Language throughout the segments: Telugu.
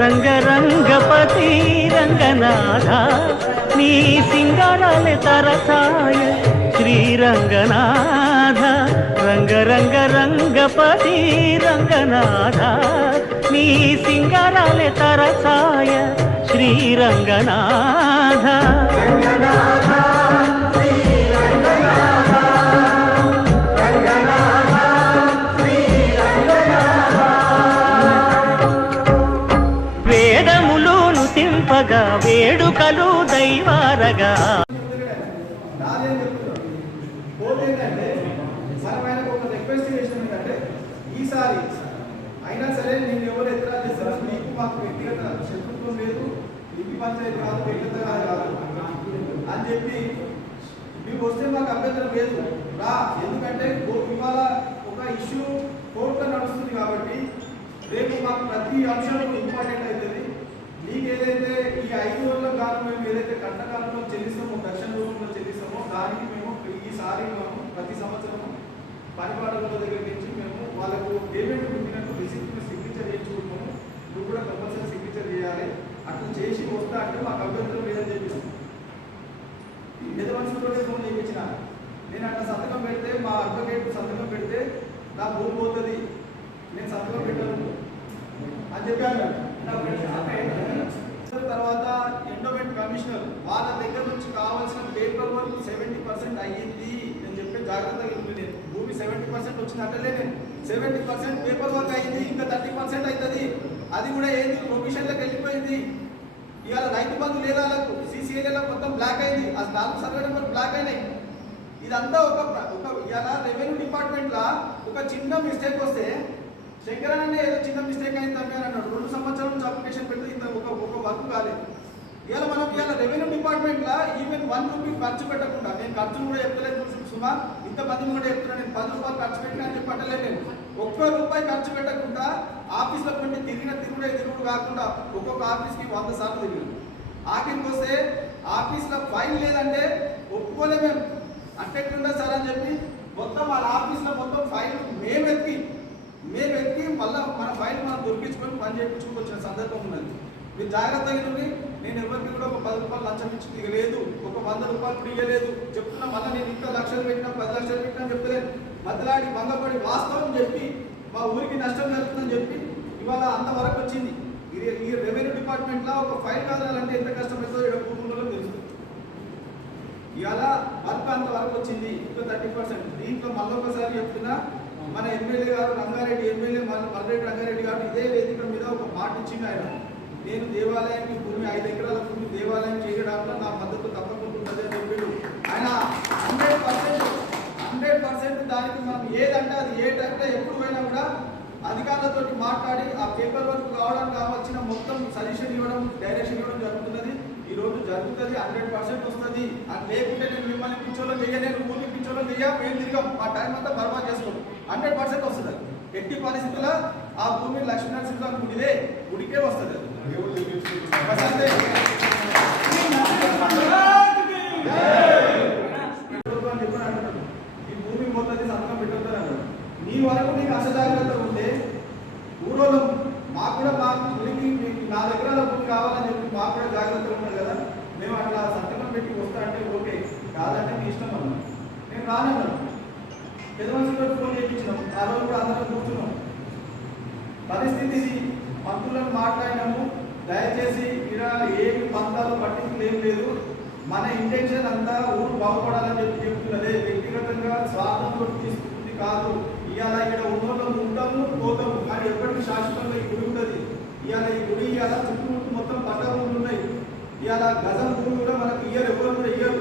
రంగ రంగపతి రంగనాథ నీ సింగారాలే తరసాయ శ్రీరంగనాథ రంగ రంగ రంగపతి రంగనాథ నీ సింగారాలే తరసాయ శ్రీరంగనాథ రంగనాథ. వేడుకలు దైవారగా. ఈసారి అయినా సరే నేను ఎవరు ఎత్తరా చేస్తారా మీకు మాకు వ్యక్తిగత శత్రుత్వం లేదు ఇంటి పంచాయతీ కాదు వ్యక్తిగత కాదు కాదు అని చెప్పి మీకు వస్తే మాకు అభ్యంతరం లేదు రా ఎందుకంటే ఇవాళ ఒక ఇష్యూ కోర్టులో నడుస్తుంది కాబట్టి రేపు మాకు ప్రతి అంశం ఇంపార్టెంట్ మీకు ఏదైతే ఈ ఐదు రోజుల కాలం మేము ఏదైతే కట్టకాలంలో చెల్లిస్తామో దక్షిణ రూపంలో చెల్లిస్తామో దానికి మేము ఈసారి మేము ప్రతి సంవత్సరం పరిపాలకుల దగ్గర నుంచి మేము వాళ్ళకు పేమెంట్ పెట్టినట్టు రిసిప్ట్ సిగ్నేచర్ చేయించుకుంటాము. నువ్వు కూడా కంపల్సరీ సిగ్నేచర్ చేయాలి. అట్లా చేసి వస్తా అంటే మాకు అభ్యంతరం లేదని చెప్పినాం. పెద్ద మనుషులతోనే ఫోన్ చేయించిన. నేను అట్లా సంతకం పెడితే మా అడ్వకేట్ సంతకం పెడితే నా భూమి పోతుంది. నేను సంతకం పెట్టను అని చెప్పాను తర్వాత ఎండోమెంట్ కమిషనర్ వాళ్ళ దగ్గర నుంచి కావాల్సిన పేపర్ వర్క్ సెవెంటీ పర్సెంట్ అయ్యింది నేను చెప్పే జాగ్రత్తగా ఉంది నేను భూమి సెవెంటీ నేను. సెవెంటీ పర్సెంట్ పేపర్ వర్క్ అయింది ఇంకా థర్టీ పర్సెంట్ అవుతుంది అది కూడా ఏంది? ప్రొఫెషన్లోకి వెళ్ళిపోయింది. ఇవాళ రైతు బంధు లేదా వాళ్ళకు? సీసీఏలో మొత్తం బ్లాక్ అయింది. ఆ నాలుగు సర్వే నెంబర్ బ్లాక్ అయినాయి. ఇదంతా ఒక ఒక ఇవాళ రెవెన్యూ డిపార్ట్మెంట్లో ఒక చిన్న మిస్టేక్ వస్తే శంకరన్ అంటే ఏదో చిన్న మిస్టేక్ అయింది అన్నారు అన్నాడు. రెండు సంవత్సరాల నుంచి అప్లికేషన్ పెడితే ఇంత ఒక ఒక వర్క్ కాలేదు. ఇవాళ మనం ఇవాళ రెవెన్యూ డిపార్ట్మెంట్లో ఈవెన్ వన్ రూపీ ఖర్చు పెట్టకుండా నేను ఖర్చు కూడా చెప్పలేదు సుమా. ఇంత మంది కూడా చెప్తున్నా నేను పది రూపాయలు ఖర్చు పెట్టినా అని చెప్పి నేను. ఒక్క రూపాయి ఖర్చు పెట్టకుండా ఆఫీస్లో పెట్టి తిరిగిన తిరుగుడే తిరుగుడు కాకుండా ఒక్కొక్క ఆఫీస్కి వంద సార్లు తిరిగిన ఆఖరికి వస్తే ఆఫీస్లో ఫైల్ లేదంటే ఒప్పుకోలే మేము. అట్టెట్లుందా సార్ అని చెప్పి మొత్తం వాళ్ళ ఆఫీస్లో మొత్తం ఫైల్ మేము ఎత్తి మేము ఎత్తి మళ్ళీ మన ఫైల్ మనం దొరికించుకొని పని చేయించుకుని వచ్చిన సందర్భం ఉన్నది. మీరు జాగ్రత్తగా నేను ఎవరికి కూడా ఒక పది రూపాయలు లంచం ఇచ్చి దిగలేదు ఒక వంద రూపాయలు కూడా ఇవ్వలేదు చెప్తున్నా మళ్ళీ నేను ఇంకా లక్షలు పెట్టినాం పది లక్షలు పెట్టినాం చెప్తలేదు మద్దలాడి భంగపడి వాస్తవం చెప్పి మా ఊరికి నష్టం జరుగుతుందని చెప్పి ఇవాళ అంతవరకు వచ్చింది. ఈ- ఈ రెవెన్యూ డిపార్ట్మెంట్లో ఒక ఫైల్ కాదాలంటే ఎంత కష్టమవుతుందో ఇక్కడ కూతుళ్ళలో తెలుసు. ఇవాళ వర్క్ అంత వరకు వచ్చింది ఇంకా థర్టీ పర్సెంట్. దీంట్లో మళ్ళొకసారి చెప్తున్నా మన ఎమ్మెల్యే గారు రంగారెడ్డి ఎమ్మెల్యే మన మల్లరెడ్డి రంగారెడ్డి గారు ఇదే వేదిక మీద ఒక మాట ఇచ్చింది ఆయన. నేను దేవాలయానికి భూమి ఐదు ఎకరాల భూమి దేవాలయం చేయడంలో నా మద్దతు తప్పకుండా ఉంటుంది అని చెప్పాడు ఆయన హండ్రెడ్ పర్సెంట్ హండ్రెడ్ పర్సెంట్ దానికి మనం ఏదంటే అది ఎప్పుడు పోయినా కూడా అధికారులతో మాట్లాడి ఆ పేపర్ వర్క్ కావడానికి కావాల్సిన మొత్తం సజెషన్ ఇవ్వడం డైరెక్షన్ ఇవ్వడం జరుగుతున్నది. ఈ రోజు జరుగుతుంది హండ్రెడ్ పర్సెంట్ వస్తుంది. అది లేకుంటే నేను మిమ్మల్ని పిచ్చోలో నేను ఊరికి పిచ్చోలో చేయ మేము తిరిగాం? మా టైం అంతా బర్బాద్ చేసుకోండి. హండ్రెడ్ పర్సెంట్ వస్తుంది ఎట్టి పరిస్థితుల్లో ఆ భూమి లక్ష్మీనరసింహ గుడిదే గుడికే వస్తుంది అది. ప్రశాంతే. పెట్టొద్దు అని చెప్పి అంటున్నాడు. ఈ భూమి పోతుంది సంతకం పెట్టొద్దు అని అన్నాడు. నీ వరకు నీకు అసజాగ్రత్త ఉంటే ఊరోళ్ళు మాకు కూడా మా గురికి మీకు నాలుగు ఎకరాల భూమి కావాలని చెప్పి మాకు కూడా జాగ్రత్తగా ఉన్నది కదా మేము అట్లా సంతకం పెట్టి వస్తా అంటే ఓకే కాదంటే మీ ఇష్టం అన్నాం నేను రానన్నాను పెద్ద మనుషులతో కూర్చున్నాం. చేయించినాం ఆ రోజు కూడా అందరం కూర్చున్నాం. పరిస్థితి మంత్రులను మాట్లాడినాము. దయచేసి ఇలా ఏమి పంతాలు పట్టించలేం లేదు. మన ఇంటెన్షన్ అంతా ఊరు బాగుపడాలని చెప్పి చెప్తున్నదే. వ్యక్తిగతంగా స్వార్థం కొట్టి తీసుకుంది కాదు. ఇవాళ ఇక్కడ ఉన్నోళ్ళం ఉంటాము పోతాము. కానీ ఎప్పటికీ శాశ్వతంగా ఈ గుడి ఉంటుంది ఇవాళ ఈ గుడి ఇవాళ చుట్టూ మొత్తం పట్ట భూములు ఉన్నాయి. ఇవాళ గజం భూమి కూడా మనకు ఇయ్యరు ఎవరు కూడా ఇయ్యరు.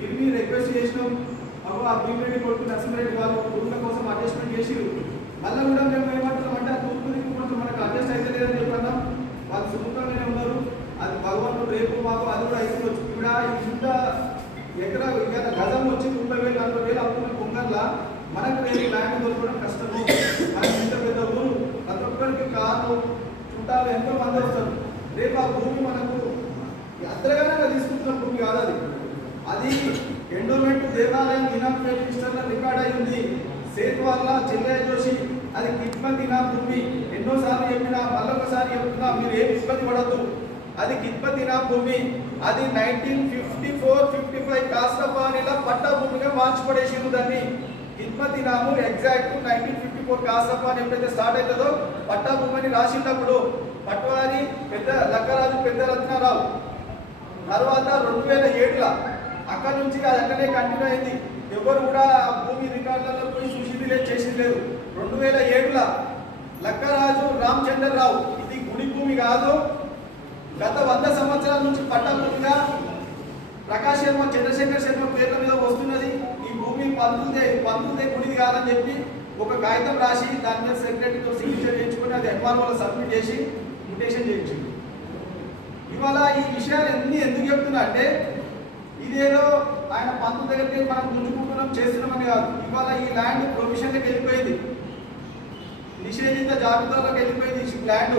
తిరిగి రిక్వెస్ట్ చేసినాం. అప్పుడు ఆ భీమిరెడ్డి కొడుకు నరసింహరెడ్డి వాళ్ళు భూముల కోసం అడ్జస్ట్మెంట్ చేసిరు. మళ్ళీ కూడా మేము ఏమంటున్నాం అంటే ఆ తూర్పు దిక్కు కొంచెం మనకు అడ్జస్ట్ అయితే లేదని చెప్పన్నాం. వాళ్ళు సుముఖంగానే ఉన్నారు. అది భగవంతుడు రేపు మాకు అది కూడా అయితే వచ్చి ఇక్కడ ఇంత ఎకరా ఇక్కడ గజం వచ్చి ముప్పై వేలు నలభై వేలు అమ్ముకున్న పొంగల్లా మనకు రేపు ల్యాండ్ దొరకడం కష్టము. మనకి ఇంత పెద్ద ఊరు. ప్రతి ఒక్కరికి కారు చుట్టాలు ఎంతో మంది వస్తారు. రేపు ఆ భూమి మనకు అద్రగానే తీసుకుంటున్న భూమి కాదు అది. అది ఎండోమెంట్ దేవాలయం ఇనామ్ రికార్డ్ అయి ఉంది. సేతు వల్ల చెల్లె జోషి అది కిట్మత్ నా భూమి ఎన్నోసార్లు చెప్పినా మళ్ళొకసారి చెప్తున్నా మీరు ఏం ఇబ్బంది పడద్దు. అది కిట్మత్ నా భూమి అది nineteen fifty four fifty five కాస్తపానిలా పట్టా భూమిగా మార్చిపడేసింది దాన్ని. కిట్మత్ నాము ఎగ్జాక్ట్ నైన్టీన్ ఫిఫ్టీ ఫోర్ కాస్తపాని ఎప్పుడైతే స్టార్ట్ అవుతుందో పట్టా భూమిని రాసినప్పుడు పట్వారి పెద్ద లక్కరాజు పెద్ద రత్నారావు. తర్వాత రెండు వేల ఏడులో అక్కడ నుంచి అది అక్కడే కంటిన్యూ అయింది. ఎవరు కూడా ఆ భూమి రికార్డులలో పోయి చూసింది లేదు చేసింది లేదు. రెండు వేల ఏడుల లక్కరాజు రామచంద్రరావు. ఇది గుడి భూమి కాదు. గత వంద సంవత్సరాల నుంచి పట్టభూమిగా ప్రకాశ్ ప్రకాష్ శర్మ చంద్రశేఖర్ శర్మ పేర్ల మీద వస్తున్నది. ఈ భూమి పంతులదే పంతులదే గుడిది కాదని చెప్పి ఒక కాగితం రాసి దాని మీద సెక్రటరీతో సిగ్నేచర్ చేయించుకుని అది ఎంఆర్ఓలో సబ్మిట్ చేసి మ్యూటేషన్ చేయించింది. ఇవాళ ఈ విషయాలు ఎన్ని ఎందుకు చెప్తున్నా అంటే ఇదేదో ఆయన పంతుల దగ్గరికి మనం గుంజుకుంటున్నాం చేస్తున్నామని కాదు. ఇవాళ ఈ ల్యాండ్ ప్రొవిషన్కి వెళ్ళిపోయింది. నిషేధిత జాబితాలోకి వెళ్ళిపోయింది land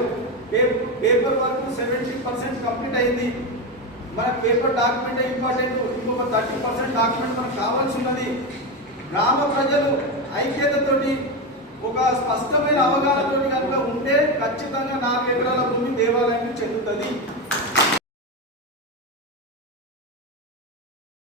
paper work seventy percent complete అయింది. మన పేపర్ డాక్యుమెంట్ ఇంపార్టెంట్ ఇంకొక థర్టీ పర్సెంట్ డాక్యుమెంట్ మనకు కావాల్సి ఉన్నది గ్రామ ప్రజలు ఐక్యతతోటి ఒక స్పష్టమైన అవగాహనతో కనుక ఉంటే ఖచ్చితంగా నాలుగు ఎకరాల భూమి దేవాలయానికి చెందుతుంది.